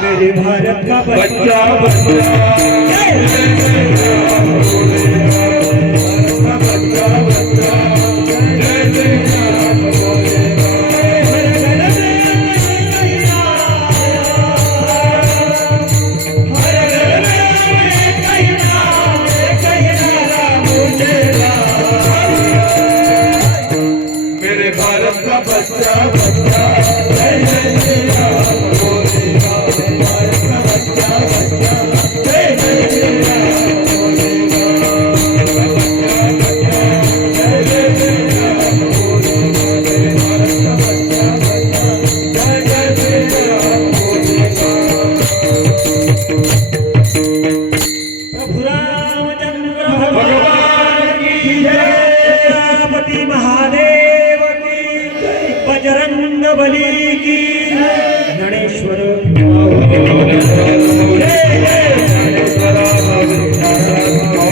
मेरे भारत का बच्चा बच्चा मेरे भारत का बच्चा बच्चा जय जय जय राम बोले राम भारत का बच्चा बच्चा जय जय जय राम बोले राम जय जय जय राम बोले मेरे भारत का बच्चा बच्चा जय जय जय राम बोले प्रभु रामचंद्र भगवान की जय महादेव की बजरंग बली की